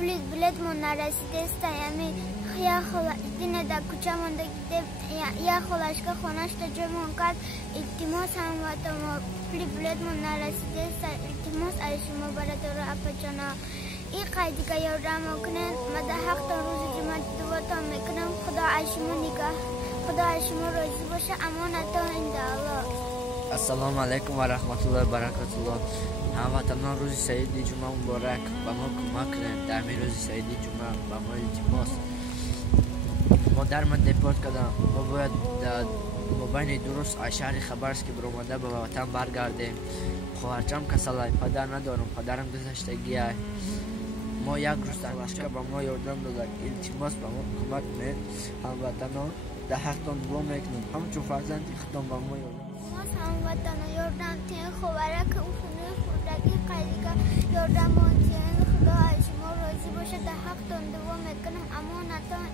بلدمون نرسیده سیمی یا دینه در کوچه مونده گیده یا خلاشگاه خونش تا جمعون کرد التماس هموطن ما بلدمون نرسیده التماس عیشما برادر اپا جانا این قیدی که یادم کنه مده حق تا روز جمعه دوتا میکنم خدا عیشما نگاه خدا عیشما روزی باشه امانت این الله. السلام علیکم و رحمت الله و برکات الله. هموطنان روز سعید جمعه مبارک. با ما کمک کنید در می روز سعید جمعه با ما التماس. مادر من دپورت کردم. ما باید در مبین درست اشعار خبر است که برآمده به وطن برگردیم. خواهرچم کسالای پدر ندارم. پدرم گذشتگی است. ما یک روز در لشکر با ما یاردم دادن. التماس با ما کمک کنید. هموطنان در حقتان دعا میکنم. همچون فرزند خودتان با ما یاردم. هموطنان یاردم تین خوبره که اونو خوردگی قیدیگه یاردم تین خدا عیشما راضی باشه در حقتان دعا میکنم امانتان